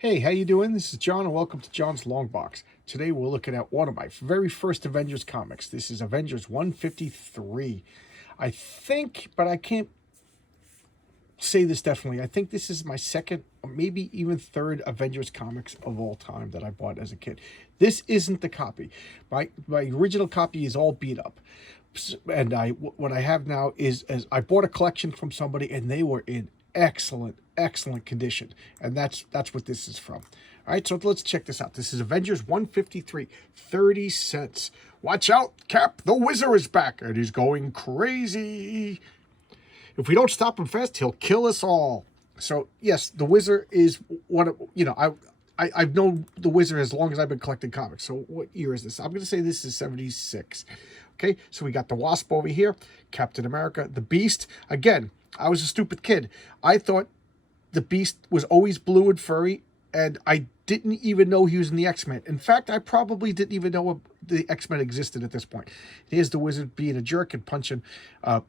Hey, how you doing? This is John, and welcome to John's Long Box. Today we're looking at one of my very first Avengers comics. This is Avengers 153. I think, but I can't say this definitely. I think this is my second, or maybe even third Avengers comics of all time that I bought as a kid. This isn't the copy. My original copy is all beat up. And what I have now is I bought a collection from somebody, and they were in excellent condition, and that's what this is from. All right, so let's check this out. This is Avengers 153, 30 cents. Watch out, Cap, the Whizzer is back, and he's going crazy. If we don't stop him fast, he'll kill us all. So yes, the Whizzer is one of, I've known the Whizzer as long as I've been collecting comics. So what year is this? I'm going to say this is 76. Okay, so we got the Wasp over here, Captain America, the Beast. Again, I was a stupid kid. I thought the Beast was always blue and furry, and I didn't even know he was in the X-Men. In fact, I probably didn't even know the X-Men existed at this point. Here's the Wizard being a jerk and punching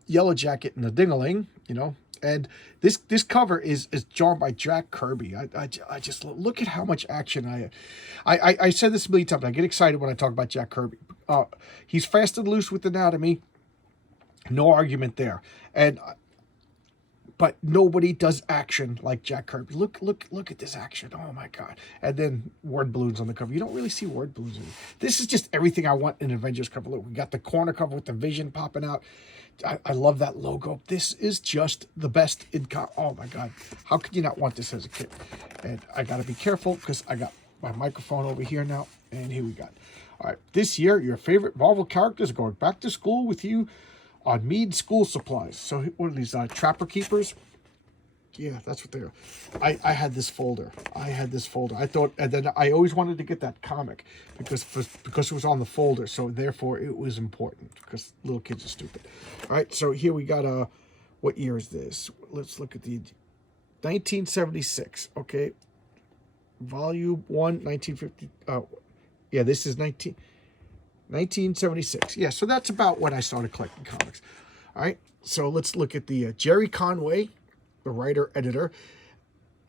Yellow Jacket in the ding-a-ling, And this cover is drawn by Jack Kirby. I just look at how much action I said this a million times. I get excited when I talk about Jack Kirby. He's fast and loose with anatomy. No argument there. But nobody does action like Jack Kirby. Look at this action. Oh my God. And then word balloons on the cover. You don't really see word balloons in it. This is just everything I want in an Avengers cover. Look, we got the corner cover with the Vision popping out. I love that logo. This is just the best in oh my God. How could you not want this as a kid? And I got to be careful because I got my microphone over here now. And here we got. All right. This year, your favorite Marvel characters are going back to school with you on Mead School Supplies. So what are these, Trapper Keepers? Yeah, that's what they are. I had this folder. I thought, and then I always wanted to get that comic because it was on the folder. So therefore it was important because little kids are stupid. All right, so here we got, what year is this? Let's look at the 1976, okay. Volume 1, 1950, yeah, this is 1976. Yeah, so that's about when I started collecting comics. All right, so let's look at the Jerry Conway, the writer-editor.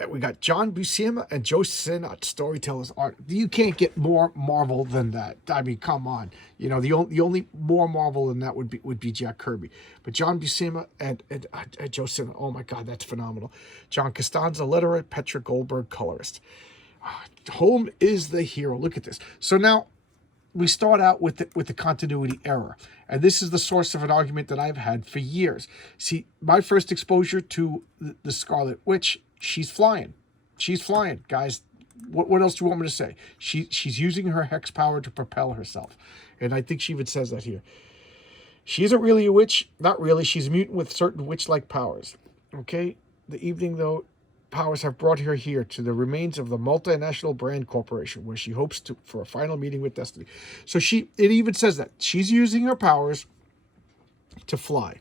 We got John Buscema and Joe Sinnott, storytellers art. You can't get more Marvel than that. I mean, come on. The only more Marvel than that would be Jack Kirby. But John Buscema and Joe Sinnott, oh my God, that's phenomenal. John Costanza, letterer, Petra Goldberg, colorist. Home is the hero. Look at this. So now we start out with the continuity error. And this is the source of an argument that I've had for years. See, my first exposure to the Scarlet Witch, she's flying. She's flying, guys. What else do you want me to say? She's using her hex power to propel herself. And I think she even says that here. She isn't really a witch. Not really. She's a mutant with certain witch-like powers. Okay? The evening, though, powers have brought her here to the remains of the multinational brand corporation where she hopes for a final meeting with destiny. So it even says that she's using her powers to fly.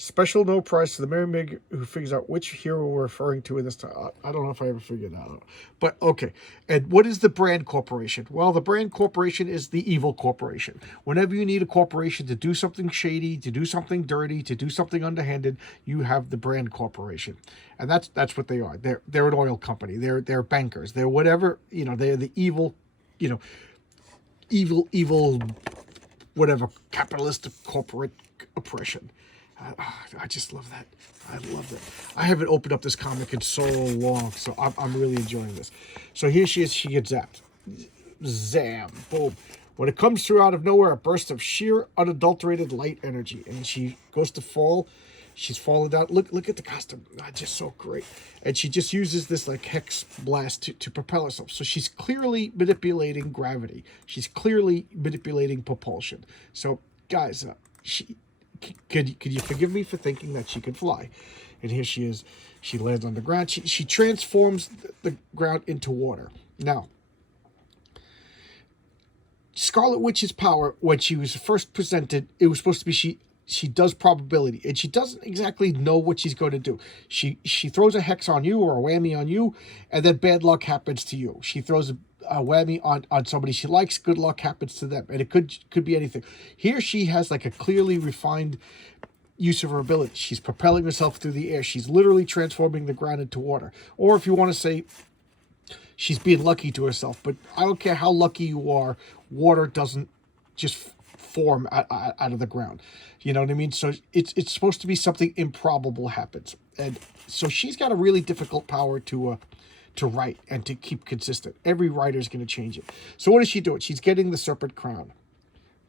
Special no prize to the Mary Mig who figures out which hero we're referring to in this time. I don't know if I ever figured that out. But okay. And what is the brand corporation? Well, the brand corporation is the evil corporation. Whenever you need a corporation to do something shady, to do something dirty, to do something underhanded, you have the brand corporation. And that's what they are. They're an oil company. They're bankers. They're whatever, they're the evil, evil, whatever, capitalist corporate oppression. I just love that. I love that. I haven't opened up this comic in so long, so I'm really enjoying this. So here she is. She gets zapped. Zam. Boom. When it comes through out of nowhere, a burst of sheer, unadulterated light energy. And she goes to fall. She's falling down. Look at the costume. Just so great. And she just uses this like hex blast to propel herself. So she's clearly manipulating gravity. She's clearly manipulating propulsion. So, guys, Could you forgive me for thinking that she could fly? And here she is. She lands on the ground. She transforms the ground into water. Now, Scarlet Witch's power, when she was first presented, it was supposed to be she does probability, and she doesn't exactly know what she's going to do. She throws a hex on you or a whammy on you, and then bad luck happens to you. She throws a whammy on somebody she likes, good luck happens to them. And it could be anything. Here she has like a clearly refined use of her ability. She's propelling herself through the air. She's literally transforming the ground into water. Or if you want to say she's being lucky to herself. But I don't care how lucky you are, water doesn't just form out of the ground. You know what I mean? So it's supposed to be something improbable happens. And so she's got a really difficult power to write and to keep consistent. Every writer is going to change it. So what is she doing? She's getting the Serpent Crown.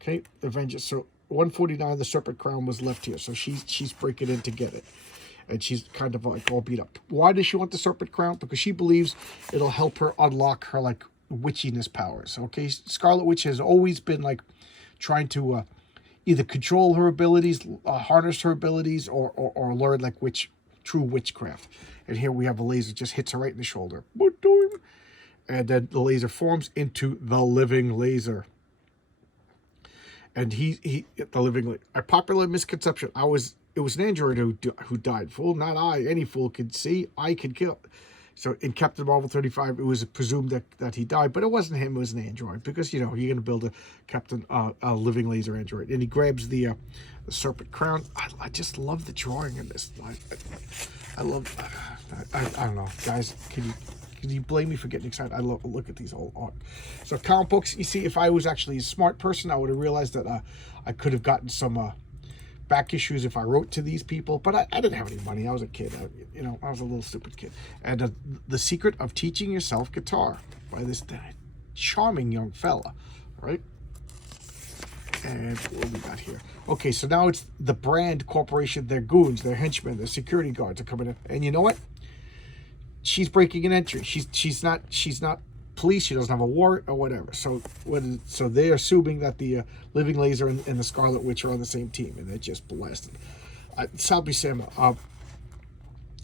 Okay, Avengers. So 149, the Serpent Crown was left here. So she's breaking in to get it. And she's kind of like all beat up. Why does she want the Serpent Crown? Because she believes it'll help her unlock her like witchiness powers. Okay, Scarlet Witch has always been like trying to either control her abilities, harness her abilities, or learn like true witchcraft. And here we have a laser just hits her right in the shoulder. And then the laser forms into the living laser. And the living, a popular misconception. It was an android who died. Fool, not I. Any fool could see. I could kill. So in Captain Marvel 35, it was presumed that he died, but it wasn't him. It was an android because, you know, you're going to build a living laser android. And he grabs the Serpent Crown. I just love the drawing in this. I love, I don't know, guys, can you blame me for getting excited? I look at these old art. So comic books, you see, if I was actually a smart person, I would have realized that I could have gotten some back issues if I wrote to these people, but I didn't have any money. I was a kid. I was a little stupid kid. And The Secret of Teaching Yourself Guitar by this charming young fella, right? And what do we got here? Okay, so now it's the Brand Corporation. Their goons, their henchmen, their security guards are coming in. And you know what? She's breaking an entry. She's not police. She doesn't have a warrant or whatever. So they're assuming that the Living Laser and the Scarlet Witch are on the same team, and they're just blasted. Submariner.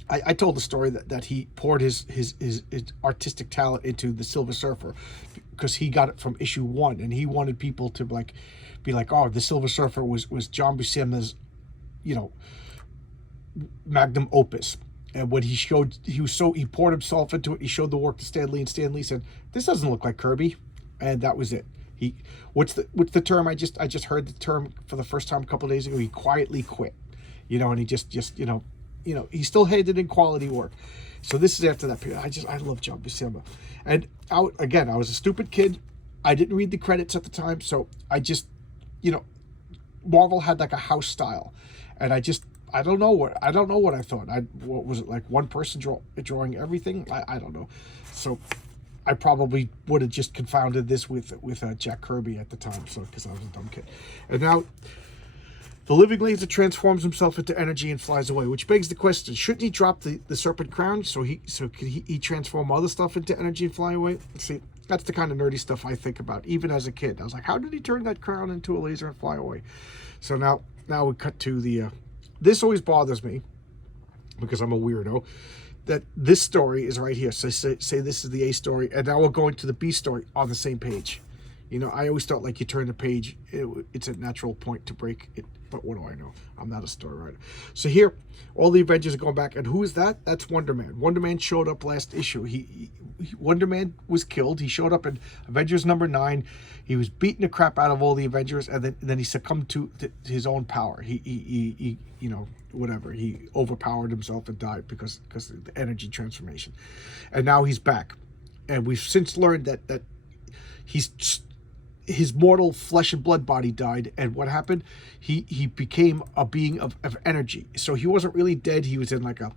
I told the story that he poured his artistic talent into the Silver Surfer because he got it from issue 1, and he wanted people to be like, oh, the Silver Surfer was John Buscema's, magnum opus. And when he poured himself into it. He showed the work to Stan Lee, and Stan Lee said, "This doesn't look like Kirby," and that was it. What's the term? I just heard the term for the first time a couple of days ago. He quietly quit, and he just he still handed in quality work. So this is after that period. I love John Buscema, and I was a stupid kid. I didn't read the credits at the time, so I just Marvel had like a house style, and I don't know what I thought. What was it, like one person drawing everything? I don't know. So I probably would have just confounded this with Jack Kirby at the time. So because I was a dumb kid. And now the Living Laser transforms himself into energy and flies away, which begs the question: shouldn't he drop the Serpent Crown so could he transform other stuff into energy and fly away? See, that's the kind of nerdy stuff I think about even as a kid. I was like, how did he turn that crown into a laser and fly away? So now we cut to the. This always bothers me because I'm a weirdo, that this story is right here. So say this is the A story, and now we're going to the B story on the same page. I always thought like you turn the page, it's a natural point to break it, but what do I know? I'm not a story writer. So here, all the Avengers are going back, and who is that? That's Wonder Man. Wonder Man showed up last issue. Wonder Man was killed. He showed up in Avengers number 9. He was beating the crap out of all the Avengers, and then he succumbed to his own power. He whatever. He overpowered himself and died because of the energy transformation. And now he's back, and we've since learned that his mortal flesh and blood body died, and what happened? He became a being of energy. So he wasn't really dead. He was in like a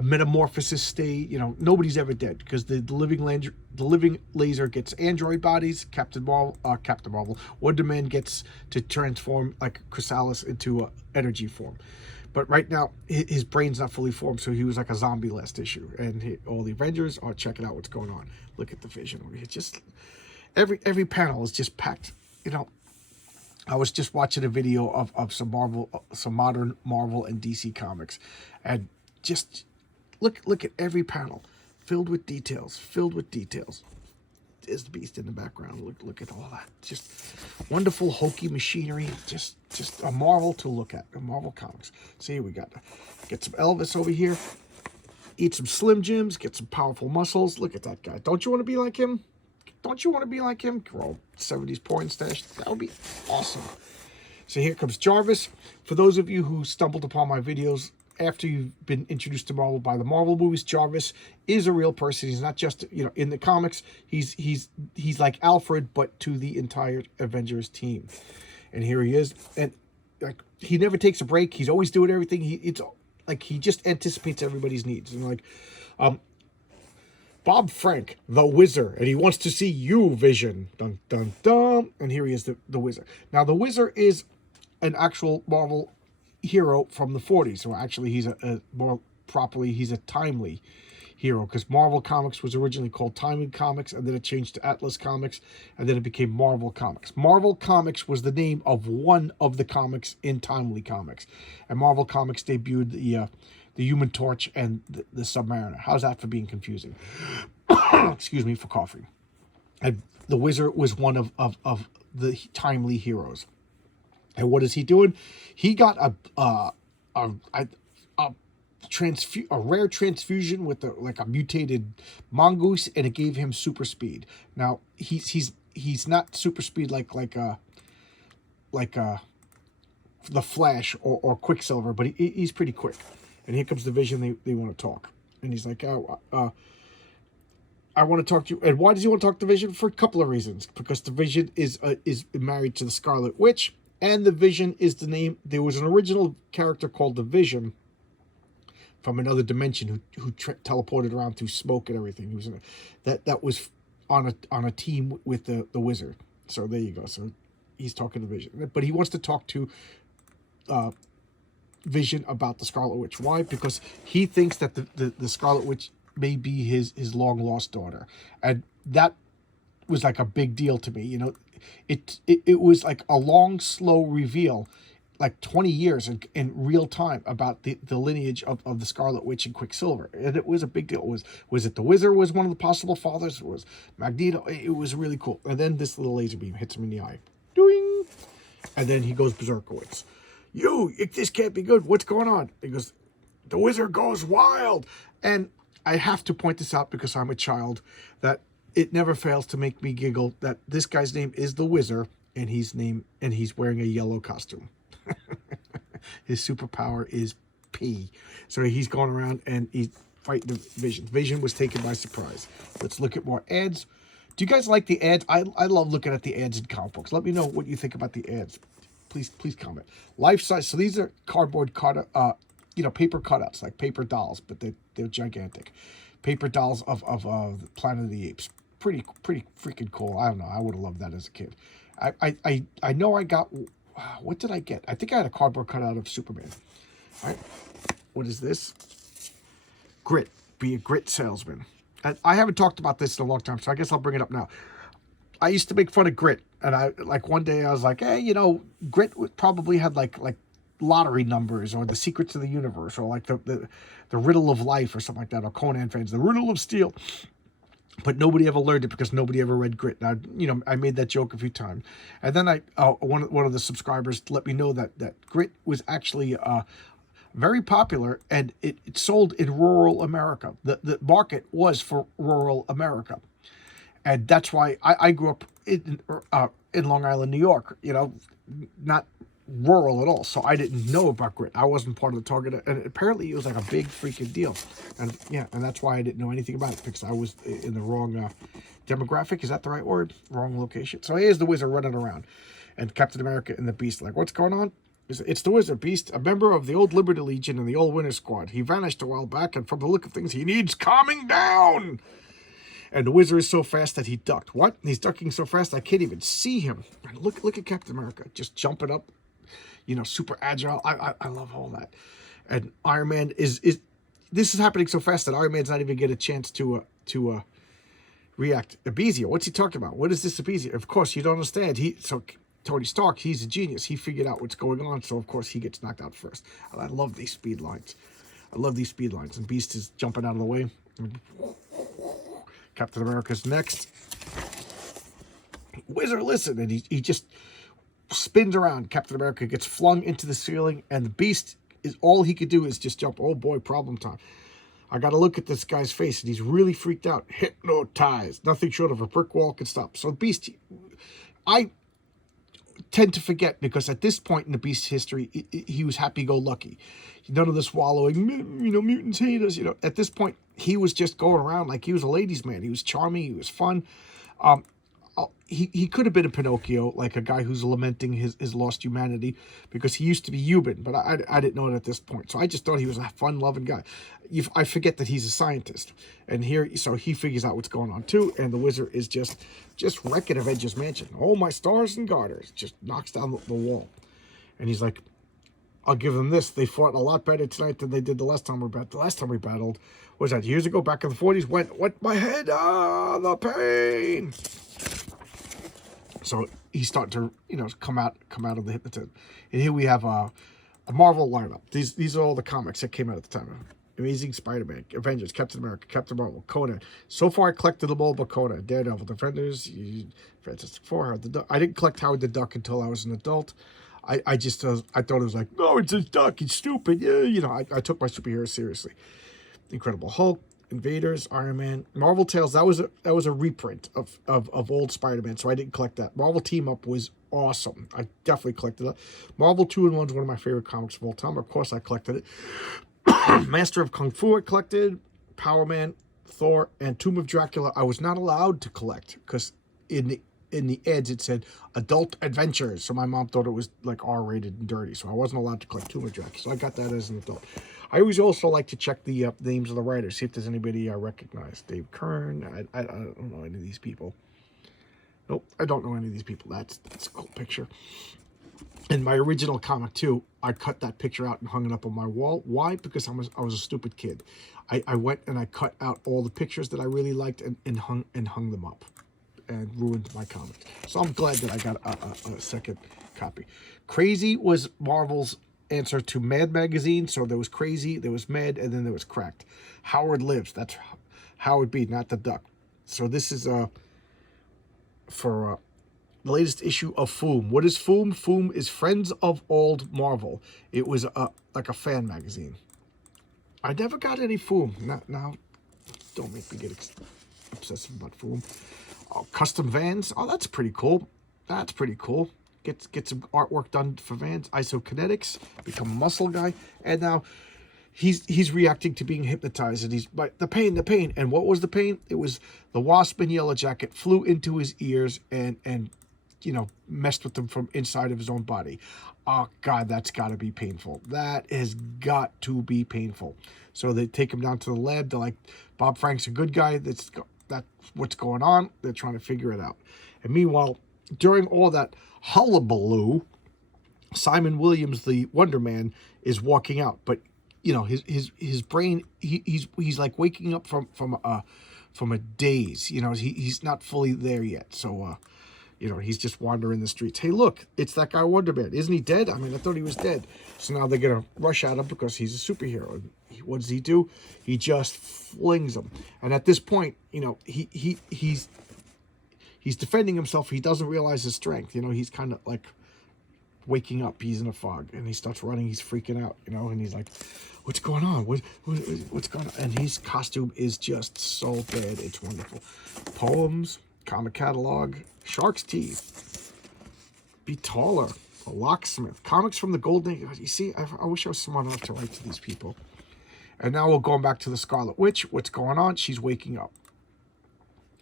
metamorphosis state. Nobody's ever dead because the living laser gets android bodies. Captain Marvel, Wonder Man gets to transform like Chrysalis into energy form. But right now, his brain's not fully formed, so he was like a zombie last issue. And all the Avengers are checking out what's going on. Look at the vision. It's just every panel is just packed. I was just watching a video of some modern Marvel and DC comics, and just look at every panel, filled with details. There's the Beast in the background. Look at all that. Just wonderful, hokey machinery. Just a marvel to look at. Marvel Comics. See, we get some Elvis over here. Eat some Slim Jims. Get some powerful muscles. Look at that guy. Don't you want to be like him? Grow 70s porn stash. That would be awesome. So here comes Jarvis. For those of you who stumbled upon my videos after you've been introduced to Marvel by the Marvel movies, Jarvis is a real person. He's not just, in the comics, he's like Alfred, but to the entire Avengers team. And here he is, and like he never takes a break. He's always doing everything. It's like he just anticipates everybody's needs. And like, Bob Frank, the Whizzer, and he wants to see you, Vision. Dun dun dun. And here he is, the Whizzer. Now the Whizzer is an actual Marvel hero from the 40s. So actually he's he's a timely hero, because Marvel Comics was originally called Timely Comics, and then it changed to Atlas Comics, and then it became Marvel Comics. Marvel Comics was the name of one of the comics in Timely Comics, and Marvel Comics debuted the Human Torch and the Submariner. How's that for being confusing? Excuse me for coughing. And the Whizzer was one of the Timely heroes. And what is he doing? He got a rare transfusion with a mutated mongoose, and it gave him super speed. Now he's not super speed like the Flash or Quicksilver, but he's pretty quick. And here comes the Vision. They want to talk, and he's like, I want to talk to you. And why does he want to talk to Vision? For a couple of reasons. Because the Vision is married to the Scarlet Witch, and the Vision is the name. There was an original character called the Vision from another dimension who teleported around through smoke and everything. He was that was on a team with the Whizzer. So there you go. So he's talking to Vision, but he wants to talk to Vision about the Scarlet Witch. Why? Because he thinks that the Scarlet Witch may be his long lost daughter, and that was like a big deal to me. It was like a long, slow reveal, like 20 years in real time, about the lineage of the Scarlet Witch and Quicksilver. And it was a big deal. Was it the Whizzer was one of the possible fathers? It was Magneto. It was really cool. And then this little laser beam hits him in the eye. Doing! And then he goes berserkowitz. This can't be good. What's going on? He goes, the Whizzer goes wild. And I have to point this out because I'm a child, that it never fails to make me giggle that this guy's name is the Whizzer, and he's wearing a yellow costume. His superpower is pee. So he's going around and he's fighting the Vision. Vision was taken by surprise. Let's look at more ads. Do you guys like the ads? I love looking at the ads in comic books. Let me know what you think about the ads. Please comment. Life size. So these are cardboard paper cutouts, like paper dolls, but they're gigantic. Paper dolls of Planet of the Apes. Pretty freaking cool. I don't know. I would have loved that as a kid. I know I got. What did I get? I think I had a cardboard cutout of Superman. All right. What is this? Grit. Be a grit salesman. And I haven't talked about this in a long time, so I guess I'll bring it up now. I used to make fun of Grit, and one day I was like, hey, Grit probably had like lottery numbers, or the secrets of the universe, or like the riddle of life, or something like that, or Conan fans, the riddle of steel. But nobody ever learned it because nobody ever read Grit. Now, I made that joke a few times. And then one of the subscribers let me know that Grit was actually very popular, and it sold in rural America. The market was for rural America. And that's why I grew up in Long Island, New York, not rural at all. So I didn't know about Grit. I wasn't part of the target. And apparently it was like a big freaking deal. And that's why I didn't know anything about it, because I was in the wrong demographic. Is that the right word? Wrong location. So here's the Whizzer running around. And Captain America and the Beast like, what's going on? It's the Whizzer. Beast, a member of the old Liberty Legion and the old Winter Squad. He vanished a while back, and from the look of things, he needs calming down. And the Whizzer is so fast that he ducked. What? He's ducking so fast I can't even see him. And look at Captain America, just jumping up, super agile. I love all that. And Iron Man this is happening so fast that Iron Man's not even get a chance to react. Abizia, what's he talking about? What is this Abizia? Of course, you don't understand. Tony Stark, he's a genius. He figured out what's going on, so of course he gets knocked out first. And I love these speed lines. And Beast is jumping out of the way. Captain America's next. Whizzer, listen, and he just spins around. Captain America gets flung into the ceiling, and the Beast is all he could do is just jump. Oh boy, problem time. I got to look at this guy's face, and he's really freaked out. Hypnotized. Nothing short of a brick wall can stop. So Beast, tend to forget, because at this point in the Beast's history, he was happy-go-lucky. None of the swallowing, mutants hate us. At this point, he was just going around like he was a ladies' man. He was charming. He was fun. He could have been a Pinocchio, like a guy who's lamenting his lost humanity, because he used to be human, but I didn't know it at this point. So I just thought he was a fun-loving guy. I forget that he's a scientist, and so he figures out what's going on too. And the Whizzer is just wrecking Avengers Mansion. Oh, my stars and garters! Just knocks down the wall, and he's like, "I'll give them this. They fought a lot better tonight than they did the last time we battled. The llast time we battled was that years ago, back in the 40s. Went my head, the pain." So he's starting to, come out of the hypnotism. And here we have a Marvel lineup. These are all the comics that came out at the time. Amazing Spider-Man, Avengers, Captain America, Captain Marvel, Conan. So far, I collected them all but Conan. Daredevil, Defenders, Fantastic Four, Howard the Duck. I didn't collect Howard the Duck until I was an adult. I thought it was like, no, it's a duck, he's stupid. Yeah, I took my superheroes seriously. Incredible Hulk, Invaders, Iron Man, Marvel Tales. That was a reprint of old Spider-Man, so I didn't collect that. Marvel Team Up was awesome. I definitely collected it. Marvel 2-in-1 is one of my favorite comics of all time. Of course, I collected it. Master of Kung Fu I collected. Power Man, Thor, and Tomb of Dracula. I was not allowed to collect because in the ads it said adult adventures, so my mom thought it was like R-rated and dirty, so I wasn't allowed to collect Tomb of Dracula. So I got that as an adult. I always also like to check the names of the writers, see if there's anybody I recognize. Dave Kern, I don't know any of these people. Nope, I don't know any of these people. That's a cool picture. In my original comic too, I cut that picture out and hung it up on my wall. Why? Because I was a stupid kid. I went and I cut out all the pictures that I really liked and hung them up, and ruined my comics. So I'm glad that I got a second copy. Crazy was Marvel's answer to Mad magazine. So there was Crazy, there was Mad, and then there was Cracked. Howard Lives. That's Howard B, not the duck. So this is for the latest issue of Foom. What is Foom? Foom is Friends of Old Marvel. It was like a fan magazine. I never got any Foom. Now, don't make me get obsessive about Foom. Custom Vans. Oh, that's pretty cool. That's pretty cool. Get some artwork done for Vans. Isokinetics. Become a muscle guy. And now he's reacting to being hypnotized. And he's like, the pain. And what was the pain? It was the wasp in Yellow Jacket flew into his ears and messed with him from inside of his own body. Oh, God, that's got to be painful. That has got to be painful. So they take him down to the lab. They're like, Bob Frank's a good guy. That's what's going on. They're trying to figure it out. And meanwhile, during all that hullabaloo, Simon Williams, the Wonder Man, is walking out. But his brain, he's like waking up from a daze. He's not fully there yet. So he's just wandering the streets. Hey, look, it's that guy Wonder Man. Isn't he dead? I mean, I thought he was dead. So now they're gonna rush at him because he's a superhero. What does he do? He just flings them. And at this point, he's defending himself. He doesn't realize his strength. He's kind of like waking up. He's in a fog, and he starts running. He's freaking out, and he's like, what's going on? What's going on? And his costume is just so bad. It's wonderful. Poems, comic catalog, Shark's Teeth, Be Taller, A Locksmith, comics from the Golden Age. You see, I wish I was smart enough to write to these people. And now we're going back to the Scarlet Witch. What's going on? She's waking up.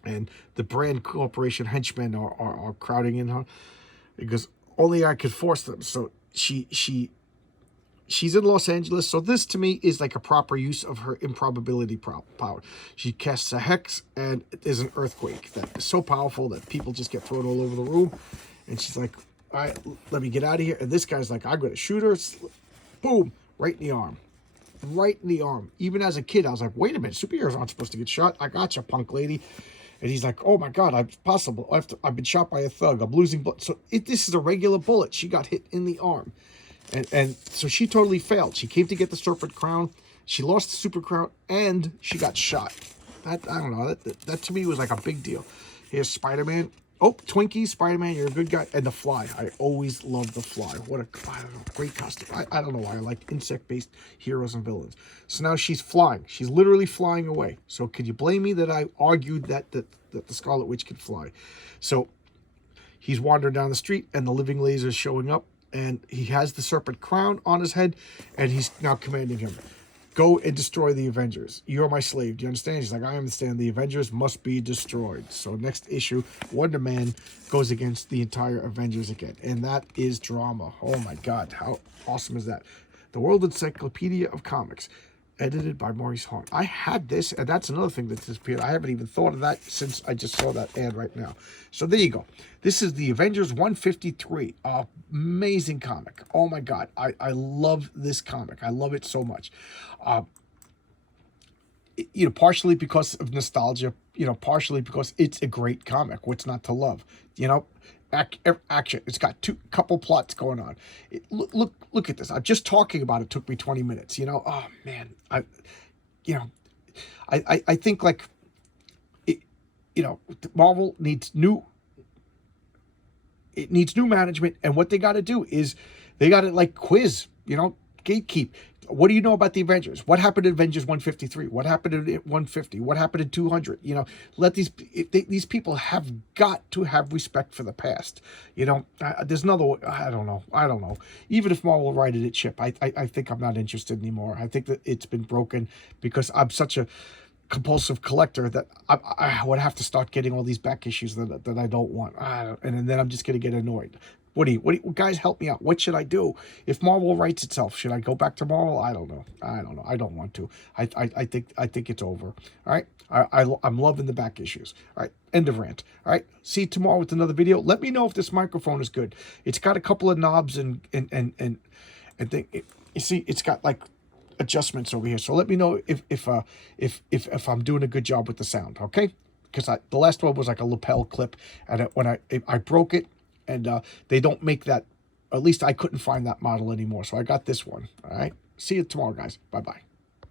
And the Brand Corporation henchmen are crowding in her because only I could force them. So she's in Los Angeles. So this to me is like a proper use of her improbability power. She casts a hex and there's an earthquake that is so powerful that people just get thrown all over the room. And she's like, all right, let me get out of here. And this guy's like, I'm going to shoot her. Boom, right in the arm. Right in the arm. Even as a kid, I was like, wait a minute, superheroes aren't supposed to get shot. I got you, punk lady. And he's like, oh my God, it's possible. I've been shot by a thug. I'm losing blood. So this is a regular bullet. She got hit in the arm. And so she totally failed. She came to get the Serpent Crown. She lost the Super Crown, and she got shot. I don't know. That to me was like a big deal. Here's Spider-Man. Oh, Twinkie, Spider-Man, you're a good guy. And the Fly. I always loved the Fly. What a great costume. I don't know why I like insect-based heroes and villains. So now she's flying. She's literally flying away. So could you blame me that I argued that the Scarlet Witch could fly? So he's wandering down the street, and the living laser is showing up, and he has the serpent crown on his head, and he's now commanding him, go and destroy the Avengers. You're my slave. Do you understand? He's like, I understand. The Avengers must be destroyed. So next issue, Wonder Man goes against the entire Avengers again. And that is drama. Oh my God. How awesome is that? The World Encyclopedia of Comics, edited by Maurice Hahn. I had this, and that's another thing that disappeared. I haven't even thought of that since I just saw that ad right now. So there you go. This is the Avengers 153. Amazing comic. Oh my God. I love this comic. I love it so much. You know, partially because of nostalgia, you know, partially because it's a great comic. What's not to love? You know, action. It's got couple plots going on. Look at this. I'm just talking about it took me 20 minutes. You know, oh man, I think like, you know, Marvel needs new. It needs new management, and what they got to do is they got to like quiz. You know, gatekeep. What do you know about the Avengers? What happened in Avengers 153? What happened in 150? What happened in 200? You know, let these people have got to have respect for the past. You know, there's another way. I don't know. Even if Marvel righted its ship, I think I'm not interested anymore. I think that it's been broken because I'm such a compulsive collector that I would have to start getting all these back issues that I don't want. And then I'm just going to get annoyed. What do you guys help me out? What should I do? If Marvel writes itself, should I go back to Marvel? I don't know. I don't want to. I think it's over. All right. I'm loving the back issues. All right. End of rant. All right. See you tomorrow with another video. Let me know if this microphone is good. It's got a couple of knobs and think you see it's got like adjustments over here. So let me know if I'm doing a good job with the sound. Okay. Because the last one was like a lapel clip, and when I broke it. And they don't make that, at least I couldn't find that model anymore. So I got this one. All right. See you tomorrow, guys. Bye-bye.